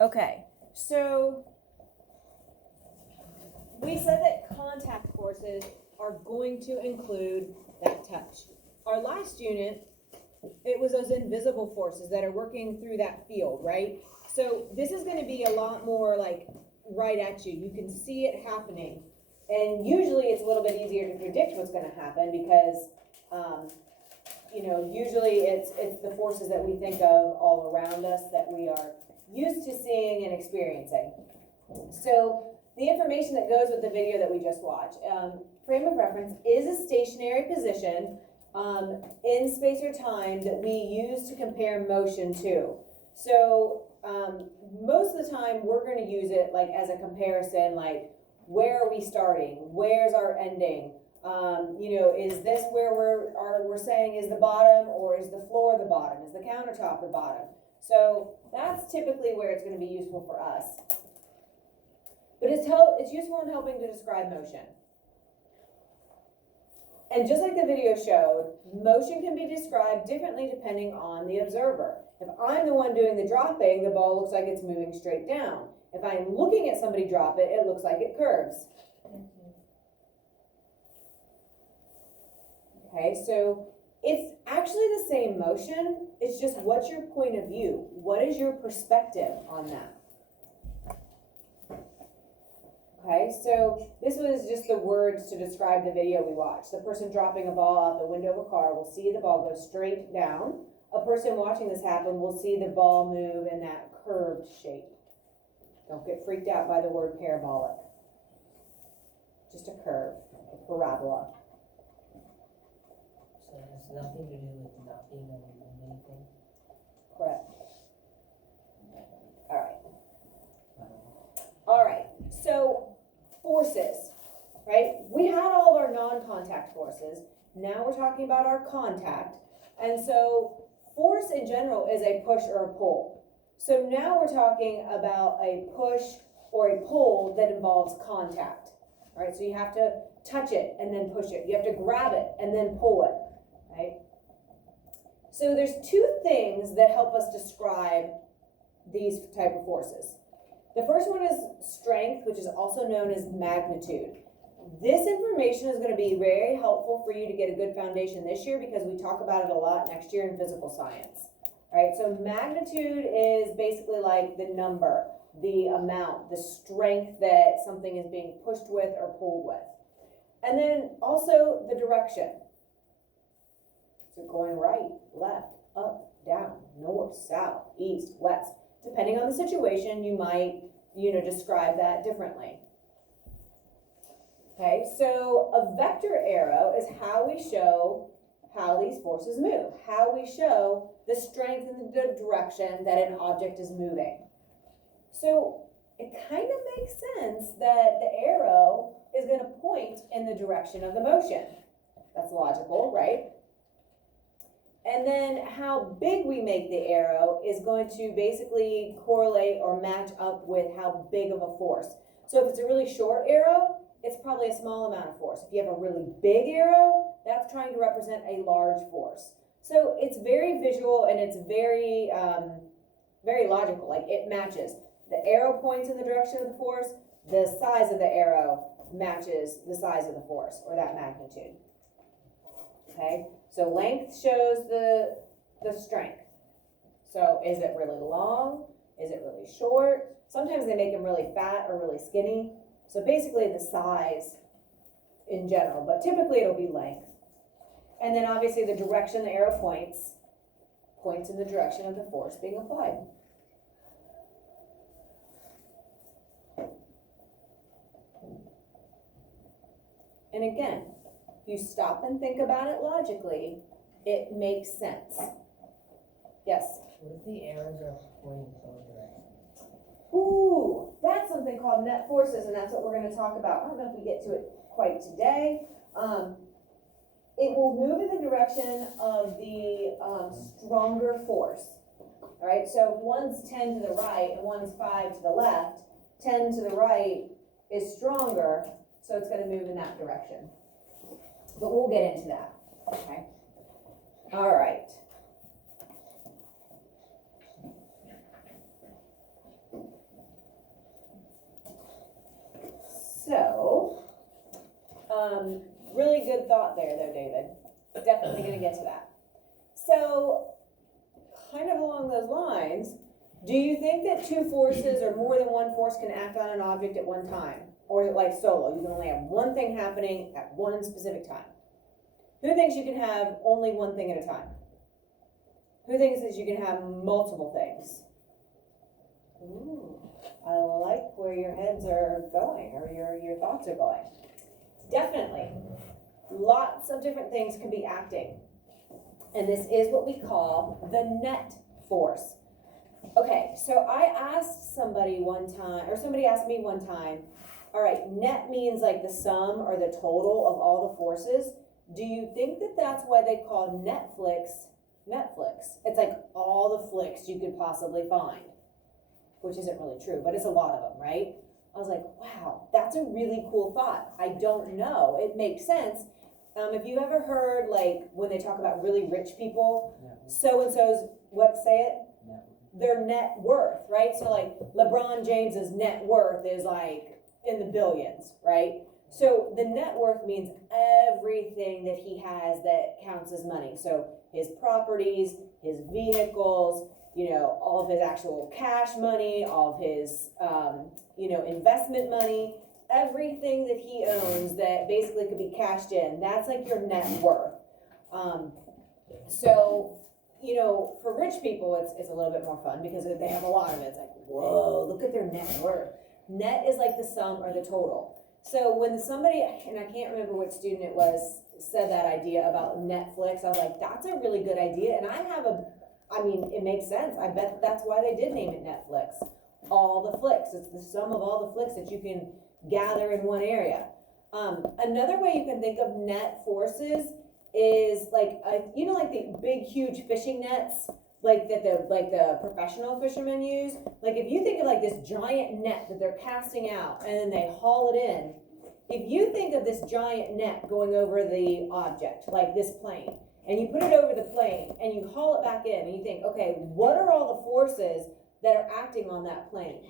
Okay, so we said that contact forces are going to include that touch. Our last unit, it was those invisible forces that are working through that field, right? So this is going to be a lot more like right at you. You can see it happening. And usually it's a little bit easier to predict what's going to happen because, usually it's the forces that we think of all around us that we are used to seeing and experiencing. So the information that goes with the video that we just watched, frame of reference is a stationary position in space or time that we use to compare motion to. So most of the time we're going to use it like as a comparison, like where are we starting? Where's our ending? Is this where we're saying is the bottom, or is the floor the bottom? Is the countertop the bottom? So that's typically where it's going to be useful for us. But it's useful in helping to describe motion. And just like the video showed, motion can be described differently depending on the observer. If I'm the one doing the dropping, the ball looks like it's moving straight down. If I'm looking at somebody drop it, it looks like it curves. Okay, so it's actually the same motion, it's just what's your point of view? What is your perspective on that? Okay, so this was just the words to describe the video we watched. The person dropping a ball out the window of a car will see the ball go straight down. A person watching this happen will see the ball move in that curved shape. Don't get freaked out by the word parabolic. Just a curve, a parabola. So it has nothing to do with not being able to move anything? Correct. All right, so forces, right? We had all of our non-contact forces. Now we're talking about our contact. And so force in general is a push or a pull. So now we're talking about a push or a pull that involves contact. All right, so you have to touch it and then push it. You have to grab it and then pull it, right? So there's two things that help us describe these type of forces. The first one is strength, which is also known as magnitude. This information is going to be very helpful for you to get a good foundation this year because we talk about it a lot next year in physical science. All right, so magnitude is basically like the number, the amount, the strength that something is being pushed with or pulled with. And then also the direction. So going right, left, up, down, north, south, east, west. Depending on the situation, you might, describe that differently. Okay, so a vector arrow is how we show how these forces move, how we show the strength and the direction that an object is moving. So it kind of makes sense that the arrow is going to point in the direction of the motion. That's logical, right? And then how big we make the arrow is going to basically correlate or match up with how big of a force. So if it's a really short arrow, it's probably a small amount of force. If you have a really big arrow, that's trying to represent a large force. So it's very visual and it's very, very logical. Like it matches. The arrow points in the direction of the force. The size of the arrow matches the size of the force or that magnitude. Okay, so length shows the strength. So is it really long? Is it really short? Sometimes they make them really fat or really skinny. So basically the size in general, but typically it'll be length. And then obviously the direction the arrow points in the direction of the force being applied. And again, if you stop and think about it logically, it makes sense. Yes? What if the arrows are pointing in both directions? Ooh, that's something called net forces, and that's what we're going to talk about. I don't know if we get to it quite today. It will move in the direction of the stronger force. All right, so if one's 10 to the right and one's 5 to the left, 10 to the right is stronger, so it's going to move in that direction. But we'll get into that, okay? All right. Really good thought there though, David. Definitely gonna get to that. So, kind of along those lines, do you think that two forces or more than one force can act on an object at one time? Or is it like solo? You can only have one thing happening at one specific time. Who thinks you can have only one thing at a time? Who thinks that you can have multiple things? Ooh, I like where your heads are going, or your thoughts are going. Definitely. Lots of different things can be acting. And this is what we call the net force. Okay, so I asked somebody one time, or somebody asked me one time, all right, net means like the sum or the total of all the forces. Do you think that that's why they call Netflix Netflix? It's like all the flicks you could possibly find, which isn't really true, but it's a lot of them, right? I was like, wow, that's a really cool thought. I don't know. It makes sense. If you ever heard, like, when they talk about really rich people, so-and-so's, what, say it? Their net worth, right? So, like, LeBron James's net worth is, like, in the billions, right? So, the net worth means everything that he has that counts as money. So, his properties, his vehicles, you know, all of his actual cash money, all of his, investment money, everything that he owns that basically could be cashed in, that's like your net worth. So, you know, for rich people, it's a little bit more fun because they have a lot of it. It's like, whoa, look at their net worth. Net is like the sum or the total. So when somebody, and I can't remember which student it was, said that idea about Netflix, I was like, that's a really good idea. And it makes sense. I bet that's why they did name it Netflix. All the flicks. It's the sum of all the flicks that you can gather in one area. Another way you can think of net forces is like the big huge fishing nets like the professional fishermen use. Like if you think of like this giant net that they're casting out and then they haul it in, if you think of this giant net going over the object, like this plane, and you put it over the plane and you haul it back in and you think, okay, what are all the forces that are acting on that plane?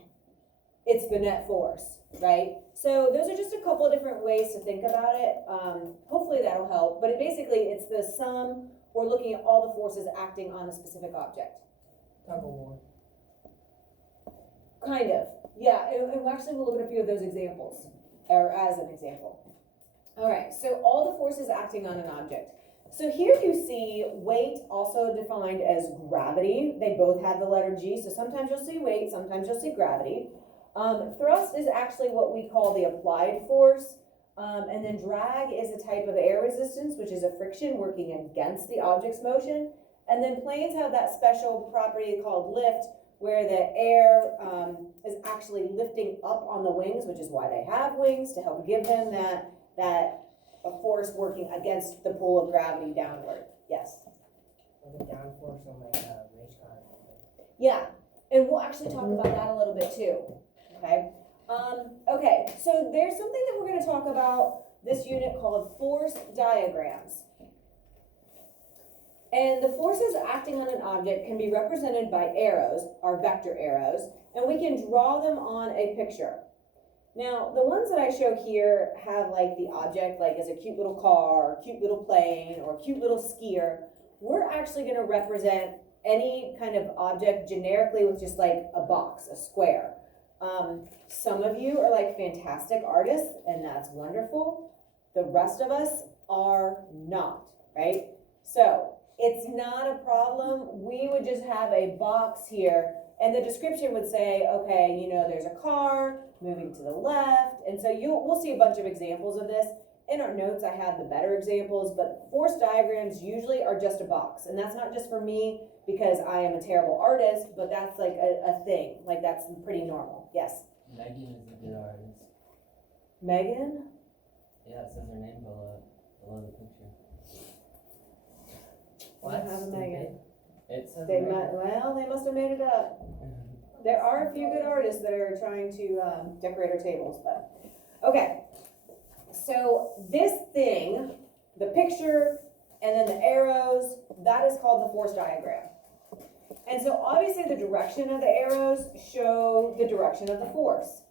It's the net force, right? So those are just a couple of different ways to think about it. Hopefully that'll help. But it's the sum or looking at all the forces acting on a specific object. Tug of war. Kind of, yeah. And actually we'll look at a few of those examples, or as an example. All right, so all the forces acting on an object. So here you see weight, also defined as gravity. They both have the letter G, so sometimes you'll see weight, sometimes you'll see gravity. Thrust is actually what we call the applied force, and then drag is a type of air resistance, which is a friction working against the object's motion. And then planes have that special property called lift, where the air is actually lifting up on the wings, which is why they have wings, to help give them that force working against the pull of gravity downward. Yes? Like a downforce on like a race car or something. Yeah, and we'll actually talk about that a little bit too. Okay. Okay, so there's something that we're going to talk about this unit called force diagrams. And the forces acting on an object can be represented by arrows, our vector arrows, and we can draw them on a picture. Now, the ones that I show here have like the object like as a cute little car, or cute little plane, or cute little skier. We're actually going to represent any kind of object generically with just like a box, a square. Some of you are like fantastic artists, and that's wonderful. The rest of us are not, right? So it's not a problem. We would just have a box here, and the description would say, okay, you know, there's a car moving to the left, and so we'll see a bunch of examples of this. In our notes, I have the better examples, but force diagrams usually are just a box, and that's not just for me because I am a terrible artist, but that's like a thing. Like that's pretty normal. Yes? Megan is a good artist. Megan? Yeah, it says her name below the picture. I don't have a Megan. It says They Megan. must have made it up. There are a few good artists that are trying to decorate our tables, but okay. So this thing, the picture, and then the arrows, that is called the force diagram. And so obviously the direction of the arrows show the direction of the force.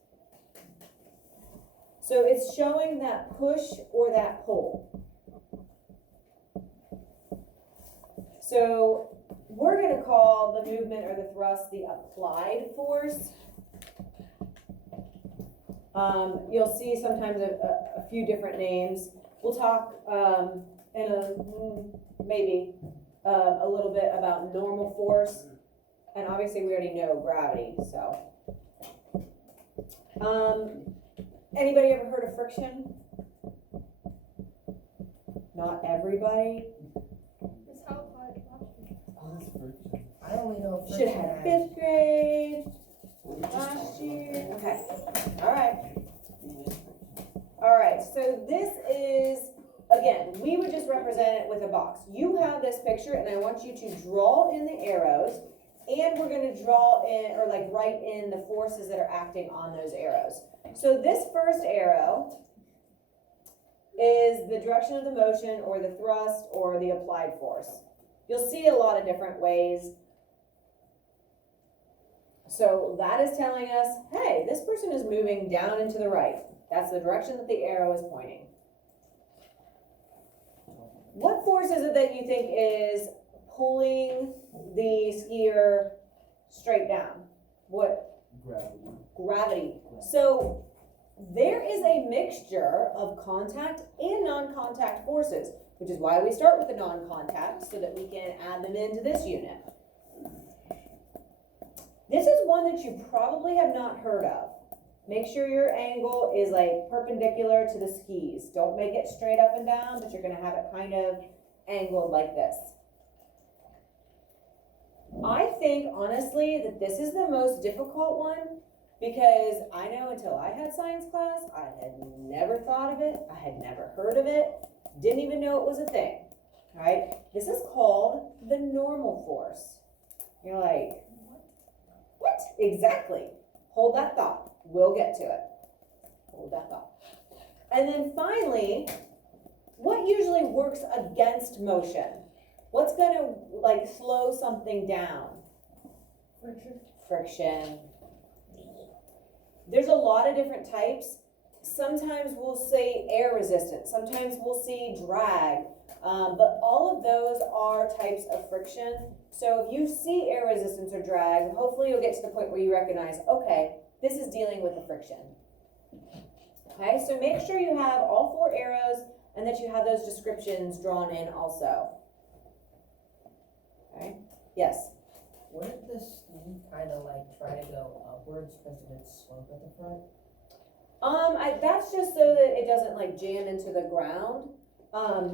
So it's showing that push or that pull. So we're gonna call the movement or the thrust the applied force. You'll see sometimes a few different names. We'll talk maybe a little bit about normal force, and obviously we already know gravity, so. Anybody ever heard of friction? Not everybody. It's how applied Oh, that's friction. I only know Should friction have as- 5th grade We just last talked year. about Okay, all right. friction. All right, so this is, again, we would just represent it with a box. You have this picture and I want you to draw in the arrows, and we're gonna draw in, or like write in the forces that are acting on those arrows. So this first arrow is the direction of the motion or the thrust or the applied force. You'll see a lot of different ways. So that is telling us, hey, this person is moving down and to the right. That's the direction that the arrow is pointing. What force is it that you think is pulling the skier straight down? What? Gravity. Gravity. So there is a mixture of contact and non-contact forces, which is why we start with the non-contact so that we can add them into this unit. This is one that you probably have not heard of. Make sure your angle is like perpendicular to the skis. Don't make it straight up and down, but you're gonna have it kind of angled like this. I think honestly that this is the most difficult one because I know until I had science class, I had never thought of it. I had never heard of it. Didn't even know it was a thing. All right? This is called the normal force. You're like, what? Exactly. Hold that thought. We'll get to it. Hold that thought. And then finally, what usually works against motion? What's gonna like slow something down? Friction. There's a lot of different types. Sometimes we'll say air resistance. Sometimes we'll see drag. But all of those are types of friction. So if you see air resistance or drag, hopefully you'll get to the point where you recognize, okay, this is dealing with the friction. Okay, so make sure you have all 4 arrows and that you have those descriptions drawn in also. Okay, yes? Wouldn't this kind of like try to go upwards because of its slope at the front? That's just so that it doesn't like jam into the ground.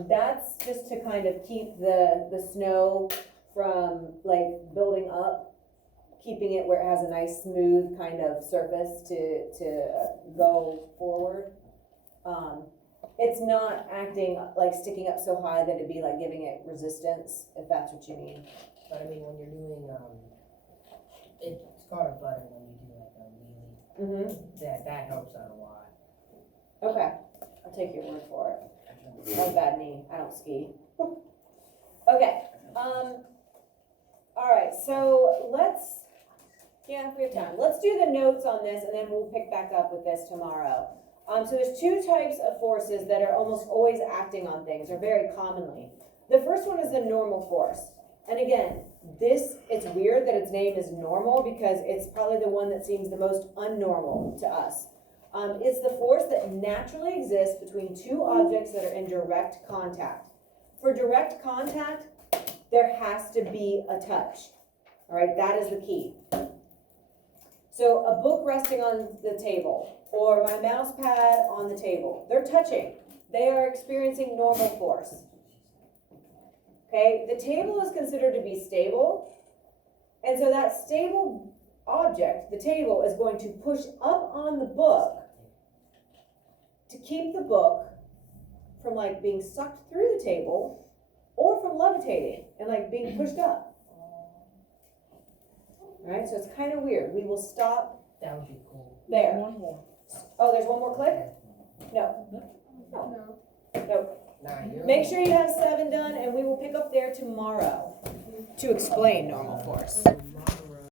That's just to kind of keep the snow from like building up, keeping it where it has a nice smooth kind of surface to go forward. It's not acting like sticking up so high that it'd be like giving it resistance, if that's what you mean. But I mean, when you're doing, it's called a butter when you do like a wheelie. Mm-hmm. That helps out a lot. Okay, I'll take your word for it. Not bad knee, I don't ski. Okay, all right, so we have time. Let's do the notes on this and then we'll pick back up with this tomorrow. So there's 2 types of forces that are almost always acting on things, or very commonly. The first one is the normal force. And again, it's weird that its name is normal because it's probably the one that seems the most unnormal to us. It's the force that naturally exists between 2 objects that are in direct contact. For direct contact, there has to be a touch. All right, that is the key. So a book resting on the table or my mouse pad on the table, they're touching. They are experiencing normal force. Okay, the table is considered to be stable. And so that stable object, the table, is going to push up on the book to keep the book from like being sucked through the table or from levitating and like being pushed up. All right, so it's kind of weird. We will stop That would be cool. there. One more. Oh, there's one more click? No. No. No. Nah, you're Make sure you have 7 done and we will pick up there tomorrow to explain normal force.